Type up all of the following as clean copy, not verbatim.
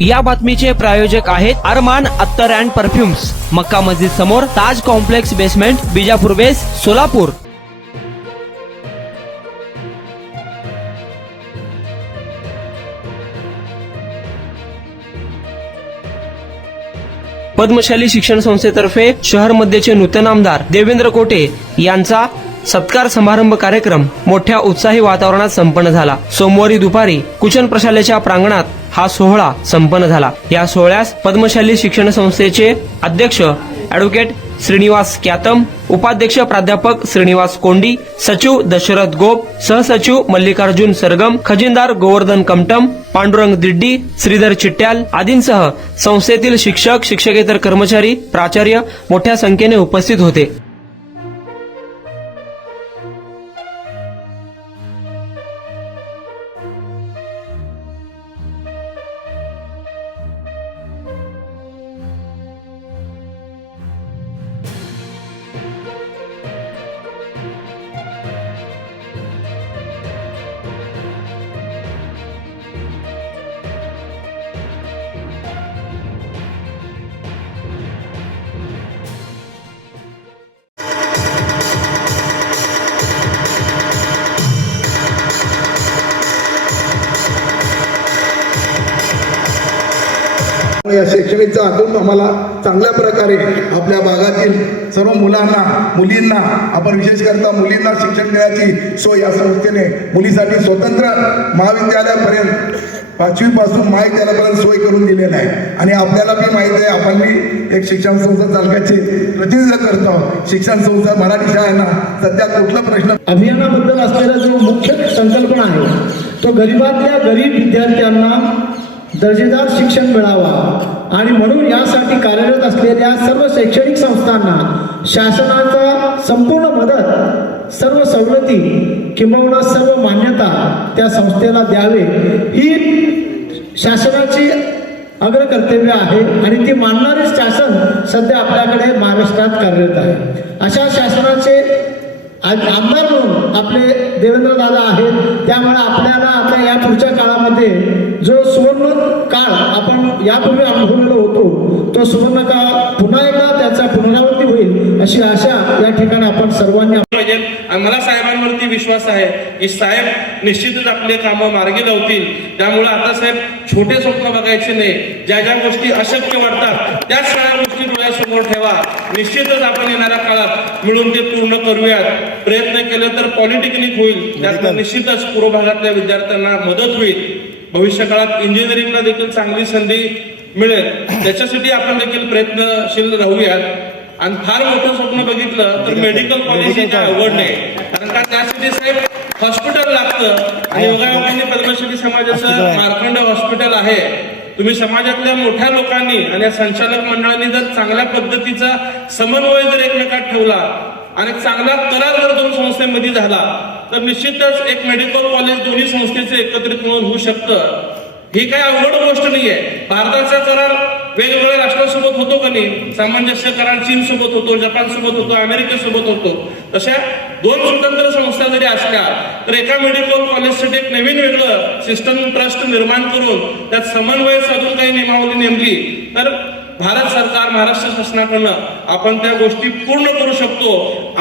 या बातमीचे प्रायोजक आहेत अरमान अत्तर अँड परफ्युम्स, मक्का मस्जिद समोर, ताज कॉम्प्लेक्स बेसमेंट, बिजापूर बेस, सोलापूर. पद्मशाली शिक्षण संस्थेतर्फे शहर मध्येचे नूतन आमदार देवेंद्र कोटे यांचा सत्कार समारंभ कार्यक्रम मोठ्या उत्साही वातावरणात संपन्न झाला. सोमवारी दुपारी कुचन प्रशालेच्या प्रांगणात हा सोहळा संपन्न झाला. या सोहळ्यास पद्मशाली शिक्षण संस्थेचे अध्यक्ष ॲडव्होकेट श्रीनिवास क्यातम, उपाध्यक्ष प्राध्यापक श्रीनिवास कोंडी, सचिव दशरथ गोप, सहसचिव मल्लिकार्जुन सरगम, खजिनदार गोवर्धन कमटम, पांडुरंग दिड्डी, श्रीधर चिट्ट्याल आदींसह संस्थेतील शिक्षक, शिक्षकेतर कर्मचारी, प्राचार्य मोठ्या संख्येने उपस्थित होते. या शैक्षणिकचा हातून आम्हाला चांगल्या प्रकारे आपल्या भागातील सर्व मुलांना, मुलींना, आपण विशेष करता मुलींना शिक्षण देण्याची सोय या संस्थेने मुलीसाठी स्वतंत्र महाविद्यालयापर्यंत 5वी पासून महाविद्यालयापर्यंत सोय करून दिलेला आहे. आणि आपल्याला बी माहिती आहे, आपण बी एक शिक्षण संस्था चालकाचे प्रतिनिधित्व करतो. शिक्षण संस्था मराठी शाळांना सध्या कुठला प्रश्न अभियानाबद्दल असलेला जो मुख्य संकल्पना आहे तो गरिबातल्या गरीब विद्यार्थ्यांना दर्जेदार शिक्षण मिळावा आणि म्हणून यासाठी कार्यरत असलेल्या सर्व शैक्षणिक संस्थांना शासनाचा संपूर्ण मदत, सर्व सवलती किंबहुना सर्व मान्यता त्या संस्थेला द्यावे ही शासनाची अग्रकर्तव्य आहे आणि ती मानणारे शासन सध्या आपल्याकडे महाराष्ट्रात कार्यरत आहे. अशा शासनाचे आमदार म्हणून आपले देवेंद्र दादा आहेत. त्यामुळे आपल्याला आता या पुढच्या काळामध्ये जो सुवर्ण काळ आपण यापूर्वी अनुभवलेलो होतो तो सुवर्ण काळ पुन्हा एकदा त्याचा पुनरावृत्ती होईल अशी आशा या ठिकाणी आपण सर्वांनी पाहिजे. मला साहेबांवरती विश्वास आहे की साहेब निश्चितच आपले कामं मार्गी लावतील. त्यामुळे आता साहेब छोटे स्वप्न बघायचे नाही. ज्या ज्या गोष्टी अशक्य वाटतात त्याच सगळ्या गोष्टी डोळ्यासमोर ठेवा. निश्चितच आपण येणाऱ्या काळात मिळून ते पूर्ण करूयात. प्रयत्न केले तर पॉलिटेक्निक होईल, त्यातून निश्चितच पूर्व भागातल्या विद्यार्थ्यांना मदत होईल. भविष्य काळात इंजिनिअरिंगला देखील चांगली संधी मिळेल. त्याच्यासाठी आपण देखील प्रयत्नशील राहूयात. आणि फार मोठं स्वप्न बघितलं तर मेडिकल कॉलेजची काय आवड नाही, कारण का त्यासाठी साहेब हॉस्पिटल लागतं. आणि योगायोगाने पद्मश्री समाजाचं मार्कंड हॉस्पिटल आहे. तुम्ही समाजातल्या मोठ्या लोकांनी आणि संचालक मंडळांनी जर चांगल्या पद्धतीचा समन्वय जर एकमेकात ठेवला आणि चांगला करार जर दोन संस्थेमध्ये झाला तर निश्चितच एक मेडिकल कॉलेज दोन्ही संस्थेचे एकत्रित मिळून होऊ शकतं. ही काही अवघड गोष्ट नाहीये. भारताचा करार वेगवेगळ्या राष्ट्रांसोबत होतो का नाही? सामंजस्य करार चीन सोबत होतो, जपान सोबत होतो, अमेरिकेसोबत होतो. तशा दोन स्वतंत्र संस्था जरी असल्या तर एका मेडिकल कॉलेजसाठी एक नवीन वेगळं सिस्टम ट्रस्ट निर्माण करून त्यात समन्वय साधून काही नियमावली नेमली तर भारत सरकार, महाराष्ट्र शासनाकडनं आपण त्या गोष्टी पूर्ण करू शकतो.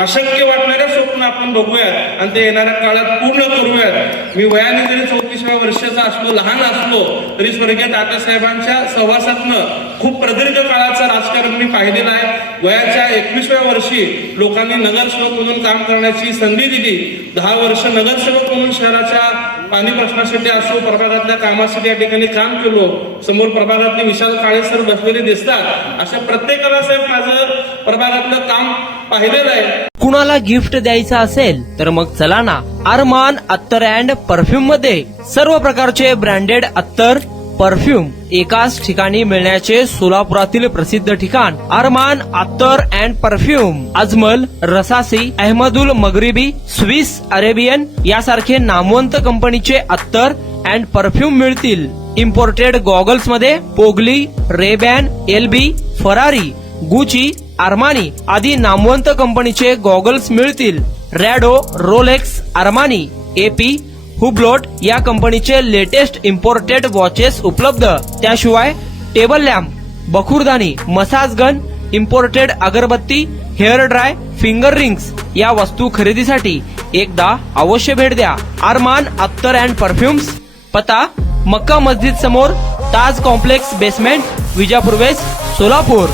अशक्य वाटणाऱ्या स्वप्न आपण बघूयात आणि ते येणाऱ्या काळात पूर्ण करूयात. मी वयाने जरी 34व्या वर्षाचा असलो, लहान असलो तरी स्वर्गीय तात्यासाहेबांच्या सहवासातनं खूप प्रदीर्घ काळाचं राजकारण मी पाहिलेलं आहे. वयाच्या 21व्या वर्षी लोकांनी नगरसेवक म्हणून काम करण्याची संधी दिली. 10 वर्ष नगरसेवक म्हणून शहराच्या पाणी प्रश्नासाठी असो, प्रभागातल्या कामासाठी या ठिकाणी काम केलो. समोर प्रभागातले विशाल काळे सर बसलेले दिसतात. अशा प्रत्येकाला साहेब माझं प्रभागातलं काम पाहिलेलं आहे. कुणाला गिफ्ट द्यायचं असेल तर मग चला ना अरमान अत्तर अँड परफ्यूम मध्ये सर्व प्रकारचे ब्रँडेड अत्तर, परफ्यूम एकाच ठिकाणी मिळण्याचे सोलापुरातील प्रसिद्ध ठिकाण Armaan Attar and perfume. Ajmal, Rasasi, Ahmed Al Maghribi, Swiss Arabian यासारखे नामवंत कंपनीचे अत्तर अँड परफ्यूम मिळतील. इम्पोर्टेड गॉगल्स मध्ये पोगली, रेबॅन, एलबी, फरारी, गुची, आर्मानी आदी नामवंत कंपनीचे गॉगल्स मिळतील. रॅडो, रोलेक्स, आर्मानी, एपी, हुब्लोट या कंपनीचे लेटेस्ट इम्पोर्टेड वॉचेस उपलब्ध. त्याशिवाय टेबल लॅम्प, बखुरदानी, मसाज गन, इम्पोर्टेड अगरबत्ती, हेअर ड्राय, फिंगर रिंग्स या वस्तू खरेदीसाठी एकदा अवश्य भेट द्या. अरमान अत्तर अँड परफ्युम्स, पता मक्का मस्जिद समोर, ताज कॉम्प्लेक्स बेसमेंट, विजापूर वेस्ट, सोलापूर.